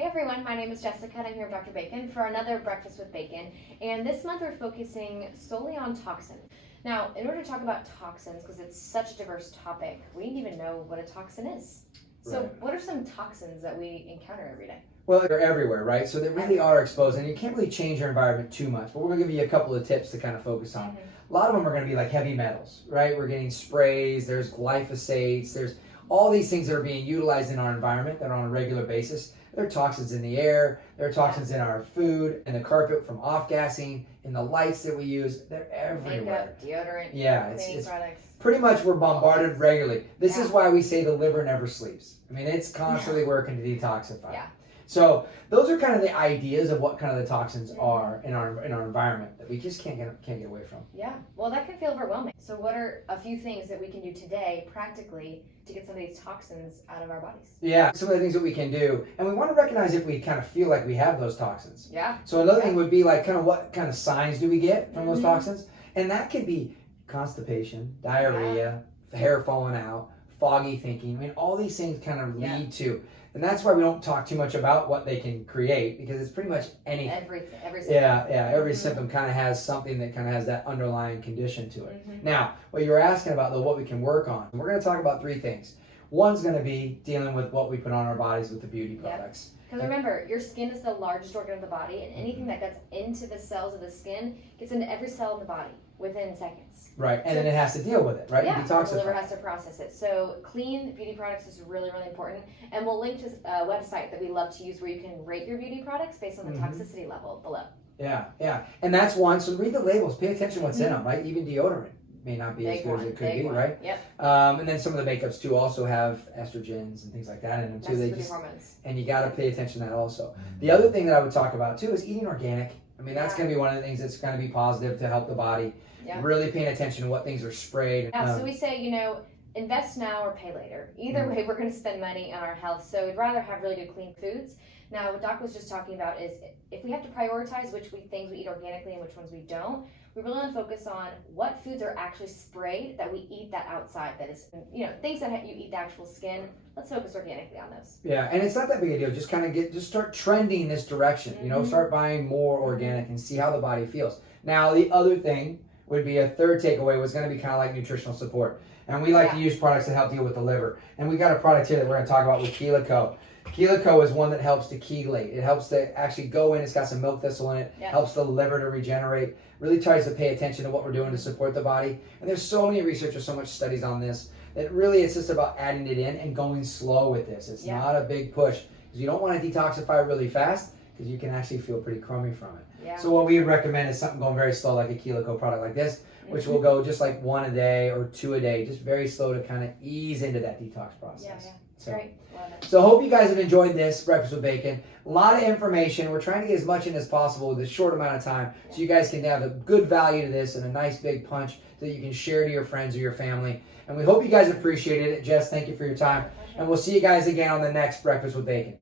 Hey everyone, my name is Jessica and I'm here with Dr. Bacon for another Breakfast with Bacon. And this month we're focusing solely on toxin. Now, in order to talk about toxins, because it's such a diverse topic, we didn't even know what a toxin is. So what are some toxins that we encounter every day? Well, they're everywhere, right? So they really are exposed, and you can't really change your environment too much. But we're going to give you a couple of tips to kind of focus on. A lot of them are going to be like heavy metals, right? We're getting sprays, there's glyphosates, there's all these things that are being utilized in our environment that are on a regular basis. There are toxins in the air, there are toxins in our food, in the carpet from off-gassing, in the lights that we use. They're everywhere. Makeup, deodorant, cleaning products. Pretty much we're bombarded regularly. This is why we say the liver never sleeps. I mean, it's constantly working to detoxify. Yeah. So those are kind of the ideas of what kind of the toxins are in our environment that we just can't get away from. Yeah, well that can feel overwhelming. So what are a few things that we can do today practically to get some of these toxins out of our bodies? Yeah, some of the things that we can do, and we want to recognize if we kind of feel like we have those toxins. Yeah. So another thing would be like kind of what kind of signs do we get from those toxins? And that could be constipation, diarrhea, hair falling out, foggy thinking. I mean, all these things kind of lead to. And that's why we don't talk too much about what they can create, because it's pretty much anything. Every symptom. Every symptom kind of has something that kind of has that underlying condition to it. Now, what you were asking about, though, what we can work on, we're going to talk about three things. One's going to be dealing with what we put on our bodies with the beauty products. Because remember, your skin is the largest organ of the body, and anything that gets into the cells of the skin gets into every cell in the body within seconds. Right, and then it has to deal with it, right? Yeah, Detoxify. the liver has to process it. So clean beauty products is really, really important. And we'll link to a website that we love to use where you can rate your beauty products based on the toxicity level below. Yeah. And that's one. So read the labels. Pay attention to what's in them, right? Even deodorant may not be as good as it could be, right? Yep. And then some of the makeups, too, also have estrogens and things like that in them, too. That's hormones. And you got to pay attention to that also. The other thing that I would talk about, too, is eating organic. I mean, that's going to be one of the things that's going to be positive to help the body. Yeah. Really paying attention to what things are sprayed. Yeah, so we say, invest now or pay later. Either way, we're going to spend money on our health. So we'd rather have really good, clean foods. Now, what Doc was just talking about is if we have to prioritize which things we eat organically and which ones we don't, we really want to focus on what foods are actually sprayed that we eat that outside. That is, things that you eat the actual skin. Let's focus organically on those. Yeah, and it's not that big a deal. Just kind of just start trending this direction. Start buying more organic and see how the body feels. Now, the other thing would be a third takeaway was going to be kind of like nutritional support. And we like to use products that help deal with the liver. And we got a product here that we're going to talk about with Chelaco. Chelaco is one that helps to chelate. It helps to actually go in. It's got some milk thistle in it. Helps the liver to regenerate. Really tries to pay attention to what we're doing to support the body. And there's so many researchers, so much studies on this, that really it's just about adding it in and going slow with this. It's not a big push. Because you don't want to detoxify really fast, because you can actually feel pretty crummy from it. Yeah. So what we would recommend is something going very slow, like a Chelaco product like this, which will go just like 1 a day or 2 a day, just very slow to kind of ease into that detox process. Yeah. So, great. Love it. So hope you guys have enjoyed this Breakfast with Bacon. A lot of information. We're trying to get as much in as possible with a short amount of time, so you guys can have a good value to this and a nice big punch that you can share to your friends or your family. And we hope you guys appreciated it. Jess, thank you for your time. And we'll see you guys again on the next Breakfast with Bacon.